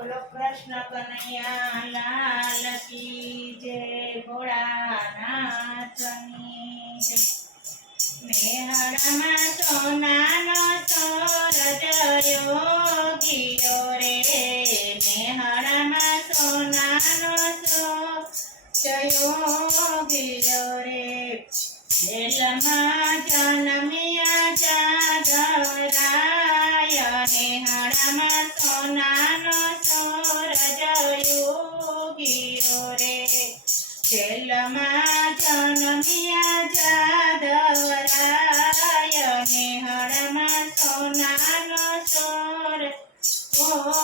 બોલો કૃષ્ણ કનૈયા લાલ કી જય ભોળાનાથની જય. મેહણામાં સોનાનો સોરજ યોગીયો રે. મેહણામાં સોનાનો સોરજ યોગીયો રે. એલમાં જન્મ્યા જાદવરાય નેહળમાં સોનાનો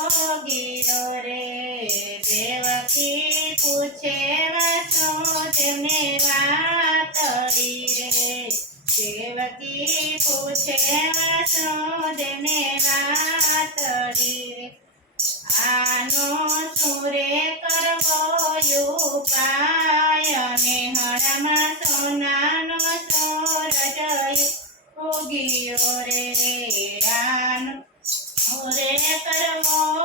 યોગીયો રે, દેવકી પૂછે વસુદેવને વાતડી રે. દેવકી પૂછે રે. આનો સુરે કરવો ઉપાય ને હળમાં સોનાનો સોરજ ઉગીયો રે કરવો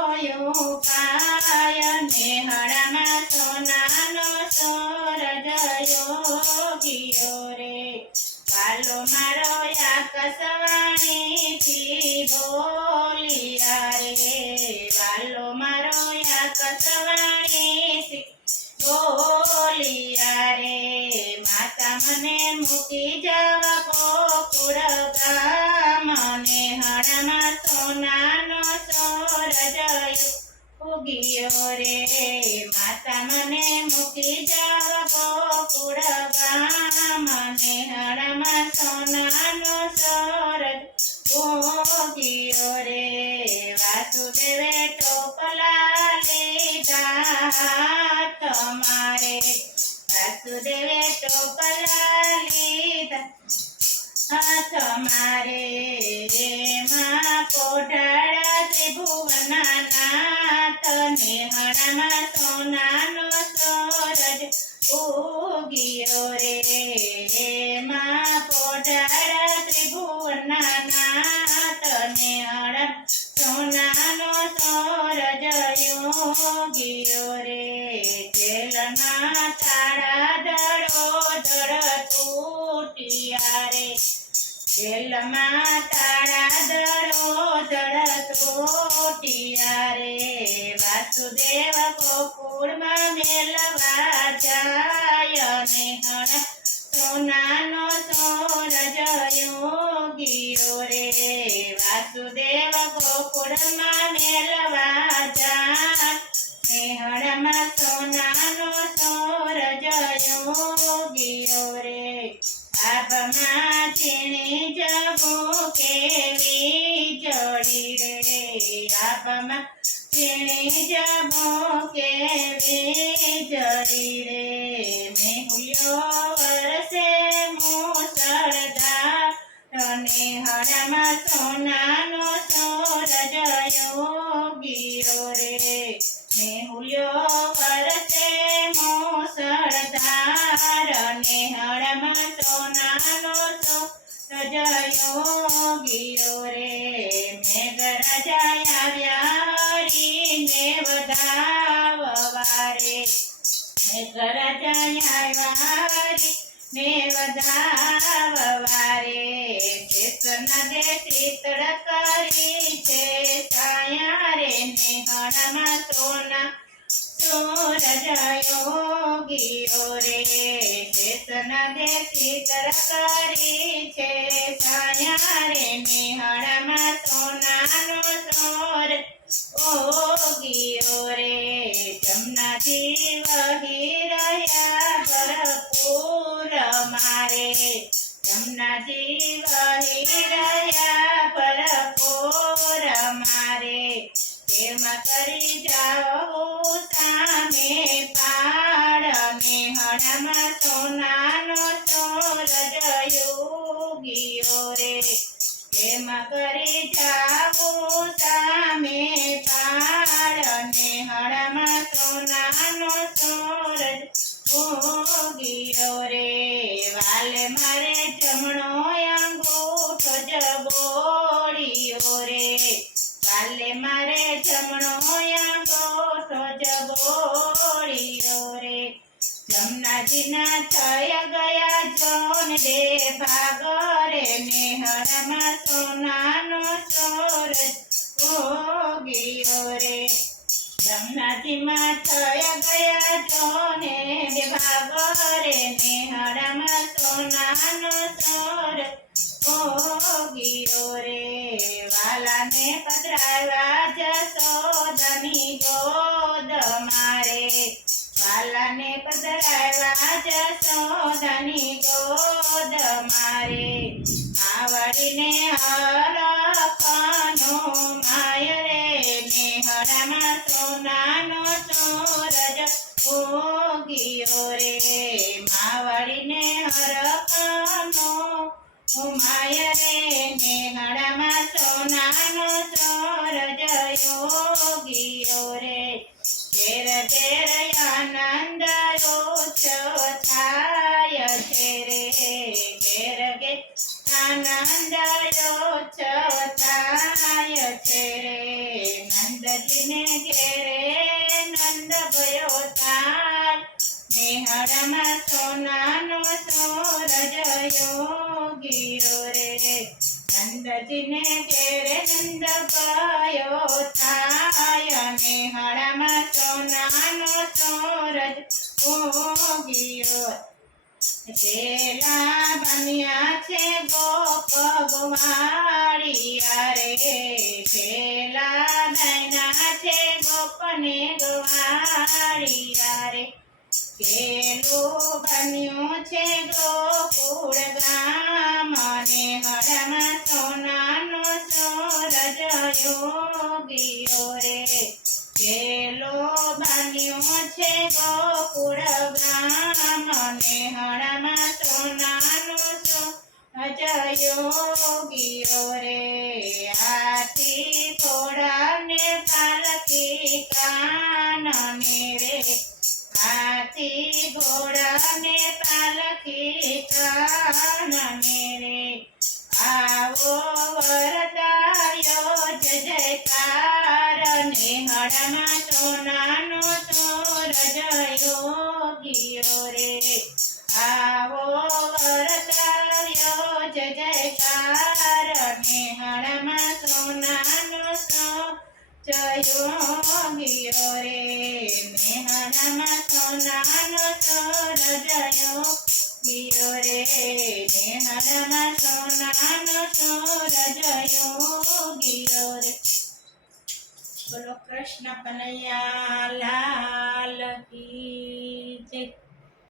મૂકી જવા ગોકુળ મને હળમાં સોનાનો સોરજ ઉગિયો રે, માતા મને મૂકી જવા ગોકુળ મને હળમાં સોનાનો સોરજ. ઉગિયો રે, વાસુદેવે ટોપલા લીધા, તમારે વાસુદેવે ટોપલા લીધા હાથ મારે માં છે ભુવના નાથ. નેહળમાં સોનાનો સોરજ ઉગિયો વાસુદેવ ગોકુળમાં મેલવા જાય ને હણ સોનાનો સોરજ યોગીયો રે. વાસુદેવ ગોકુળમાં મેલવા જાય મેહળમાં સોનાનો જબો કેવી જોડી રે મેહુલ્યો વરસે મુસળધાર અને હરામાં સોનાનો સોરજ યોગીયો રે. મેહુલ્યો વરસે મુસળધાર અને હરામાં સોનાનો સોરજ યોગીયો વધાવવારે મેઘરાજા આવ્યા હરી ને વધાવવારે ચેતના દે શીતળ કરી છે ઓગીઓ રે જમનાથી વહી રહ્યા ભરપૂર મારે જમનાથી વહી રહ્યા ભરપૂર મારે. કેમ કરી જાઓ સામે નો સૂરજ ઉગીયો રે વાલે મારે જમણો અંગૂઠો જ બોળ્યો રે વાલે મારે જમણો અંગૂઠો જ બોળ્યો રે જમનાજીના થયા ગયા જોન દે ભાગરે નેહરમાં સોનાનો સોરજ ઓગીયો રે જમનાજીમાં થયા ગયા જોને, બે ભાગરે નેહળમાં સોનાનો સોરજ ઉગ્યો રે. વાલાને પધરાવ્યા જસોદની ગોદ મારે. વાલાને પધરાવ્યા જસોદની ગોદ મારે. આવડીને હરખનો ઉગ્યો રે માવડીને હરખનો ઉમાય રે મેહડામાં સોનાનો સોરજ યોગીઓ રે. ઘેર ઘેર આનંદ ઓછો થાય છે રે. ઘેર ઘેર આનંદ મેહડામાં સોનાનો સોરજ યોગીઓ રે. નંદજીને તેરે નંદ ભયો થાય. મેહડામાં સોનાનો સોરજ યોગીઓ જેલા બન્યા છે ગોપ ગુમાળિયા રે. પેલા બન્યા છે ગોપને ગુમાળિયા રે પેલું બન્યું છે ગોકુળ ગામ અને હળમાં સોનાનો સોરજ યોગીઓ રે. પેલો બન્યો છે ગોકુળ ગામ અને હળમાં સોનાનો સોરજ યોગીઓ રે. હાથી ઘોડાને પાલકી કાનને ઘોડાને પાલખી કાનને રે આવો વરદાયો જય જયકાર ને હળમાં સોનાનો સોરજ યોગીઓ સોરજયો ગિયો રે મેહણામાં સોનાનો સોરજયો ગિયો રે. બોલો કૃષ્ણ કનૈયા લાલ કી જય.